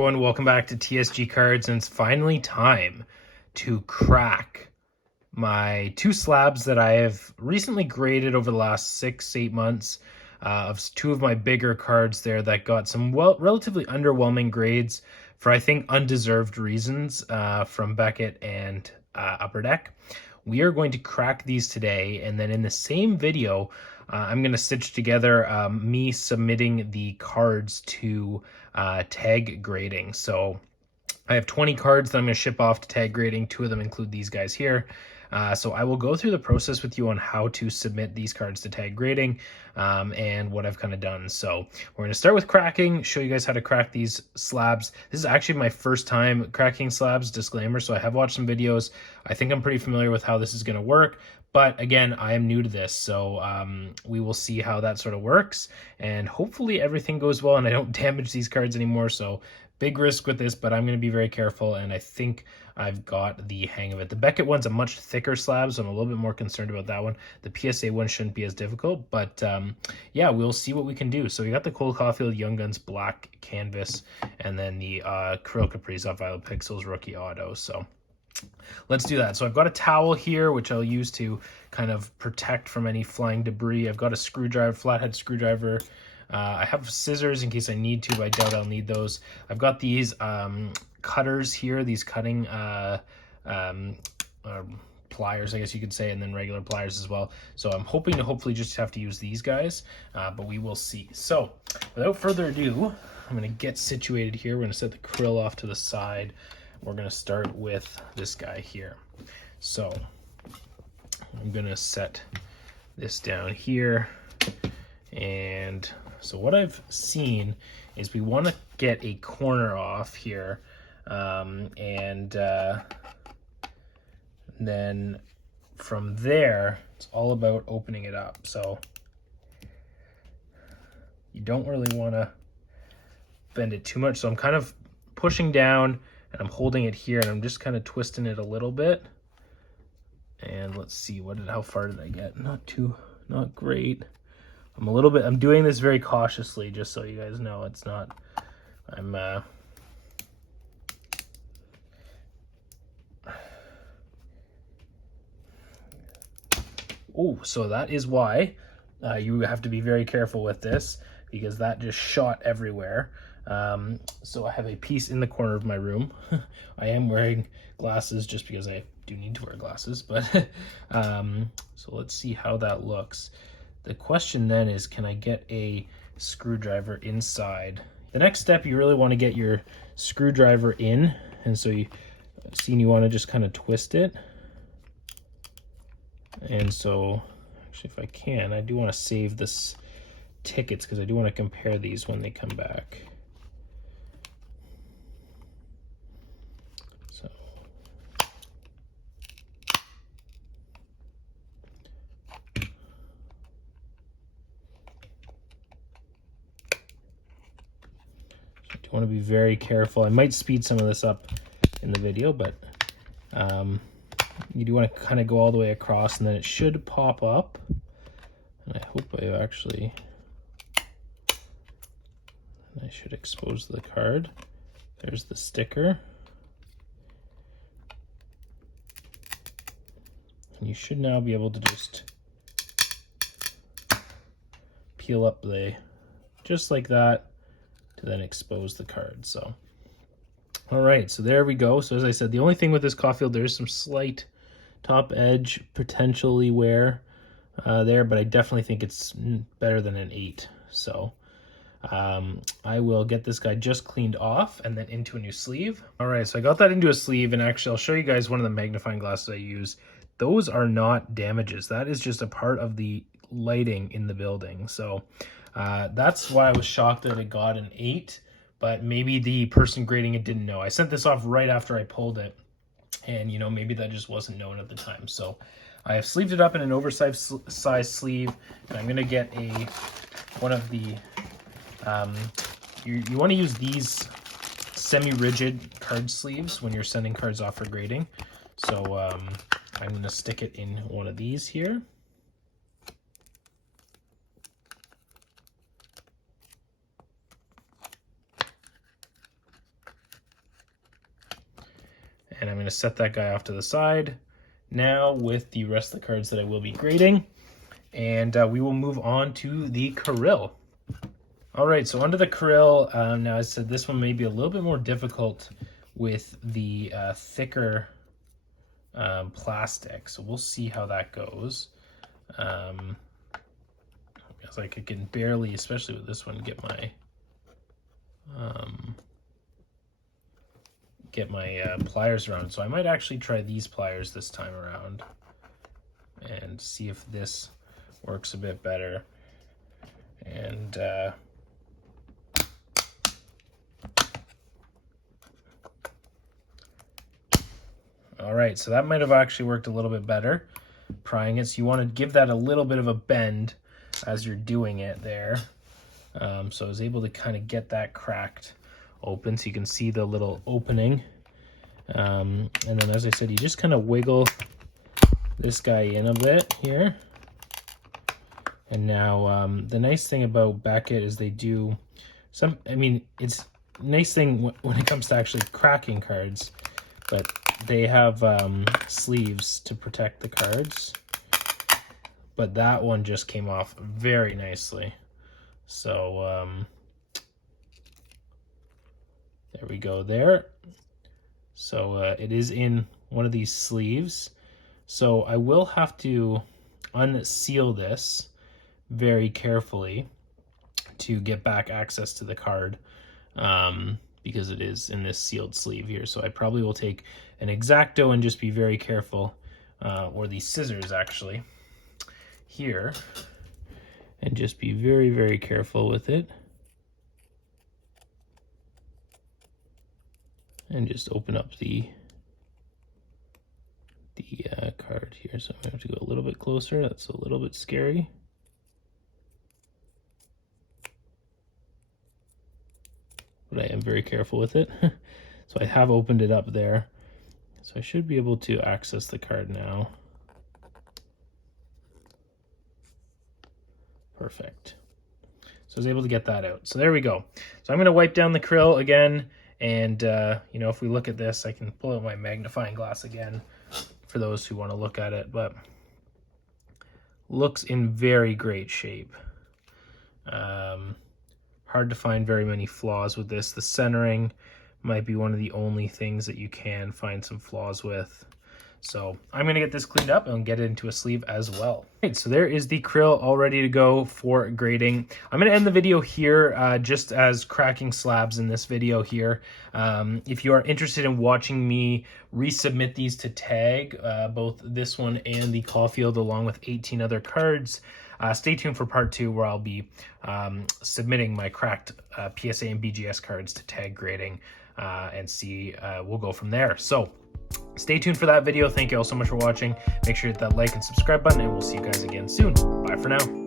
everyone, welcome back to TSG Cards, and it's finally time to crack my two slabs that I have recently graded over the last 6-8 months of two of my bigger cards there that got some relatively underwhelming grades for, I think, undeserved reasons from Beckett and Upper Deck. We are going to crack these today, and then in the same video, I'm going to stitch together me submitting the cards to tag grading. So I have 20 cards that I'm going to ship off to tag grading. 2 of them include these guys here. So I will go through the process with you on how to submit these cards to tag grading and what I've kind of done. So we're going to start with cracking, show you guys how to crack these slabs. This is actually my first time cracking slabs, disclaimer. So I have watched some videos. I think I'm pretty familiar with how this is going to work. But again, I am new to this, so we will see how that sort of works. And hopefully everything goes well and I don't damage these cards anymore. So big risk with this, but I'm going to be very careful, and I think I've got the hang of it. The Beckett one's a much thicker slab, so I'm a little bit more concerned about that one. The PSA one shouldn't be as difficult, but yeah, we'll see what we can do. So we got the Cole Caulfield Young Guns Black Canvas, and then the Kirill Kaprizov Violet Pixels Rookie Auto. So let's do that. So I've got a towel here, which I'll use to kind of protect from any flying debris. I've got a screwdriver, flathead screwdriver. I have scissors in case I need to, but I doubt I'll need those. I've got these cutters here, these cutting pliers, I guess you could say, and then regular pliers as well. So I'm hoping to hopefully just have to use these guys, but we will see. So without further ado, I'm going to get situated here. We're going to set the krill off to the side. We're going to start with this guy here. So I'm going to set this down here. And so what I've seen is we want to get a corner off here, and then from there, it's all about opening it up. So you don't really want to bend it too much. So I'm kind of pushing down and I'm holding it here, and I'm just kind of twisting it a little bit. And let's see, how far did I get? Not great. I'm doing this very cautiously, just so you guys know. It's not, oh, so that is why you have to be very careful with this, because that just shot everywhere. So I have a piece in the corner of my room. I am wearing glasses just because I do need to wear glasses, but so let's see how that looks. The question then is, can I get a screwdriver inside? The next step, you really want to get your screwdriver in, and so you want to just kind of twist it. And so actually, if I can, I do want to save this tickets because I do want to compare these when they come back. I want to be very careful. I might speed some of this up in the video, but you do want to kind of go all the way across, and then it should pop up. And I hope I should expose the card. There's the sticker. And you should now be able to just peel up just like that, to then expose the card. So all right, so there we go. So as I said, the only thing with this Caulfield, there's some slight top edge potentially wear there, but I definitely think it's better than an 8. So I will get this guy just cleaned off and then into a new sleeve. All right, so I got that into a sleeve, and actually I'll show you guys one of the magnifying glasses I use. Those are not damages. That is just a part of the lighting in the building. So that's why I was shocked that it got an 8, but maybe the person grading it didn't know. I sent this off right after I pulled it, and maybe that just wasn't known at the time. So I have sleeved it up in an oversized size sleeve, and I'm gonna get one of the you want to use these semi-rigid card sleeves when you're sending cards off for grading. So I'm gonna stick it in one of these here. I'm going to set that guy off to the side now with the rest of the cards that I will be grading. And we will move on to the Kirill. All right, so under the Kirill, now I said this one may be a little bit more difficult with the thicker plastic. So we'll see how that goes. Because like I can barely, especially with this one, get my pliers around. So I might actually try these pliers this time around and see if this works a bit better. And all right, so that might have actually worked a little bit better, prying it. So you want to give that a little bit of a bend as you're doing it there. So I was able to kind of get that cracked open so you can see the little opening. And then, as I said, you just kind of wiggle this guy in a bit here. And now the nice thing about Beckett is they do some, I mean, it's a nice thing when it comes to actually cracking cards, but they have sleeves to protect the cards. But that one just came off very nicely. So there we go there. So it is in one of these sleeves. So I will have to unseal this very carefully to get back access to the card, because it is in this sealed sleeve here. So I probably will take an X-Acto and just be very careful, or these scissors actually, here, and just be very, very careful with it. And just open up the card here. So I'm going to have to go a little bit closer. That's a little bit scary. But I am very careful with it. So I have opened it up there. So I should be able to access the card now. Perfect. So I was able to get that out. So there we go. So I'm going to wipe down the Kirill again. And, you know, if we look at this, I can pull out my magnifying glass again for those who want to look at it. But looks in very great shape. Hard to find very many flaws with this. The centering might be one of the only things that you can find some flaws with. So I'm going to get this cleaned up and get it into a sleeve as well. Right, so there is the Kirill all ready to go for grading. I'm going to end the video here just as cracking slabs in this video here. If you are interested in watching me resubmit these to tag, both this one and the Caulfield along with 18 other cards, stay tuned for part 2 where I'll be submitting my cracked PSA and BGS cards to tag grading and see, we'll go from there. So stay tuned for that video. Thank you all so much for watching. Make sure to hit that like and subscribe button, and we'll see you guys again soon. Bye for now.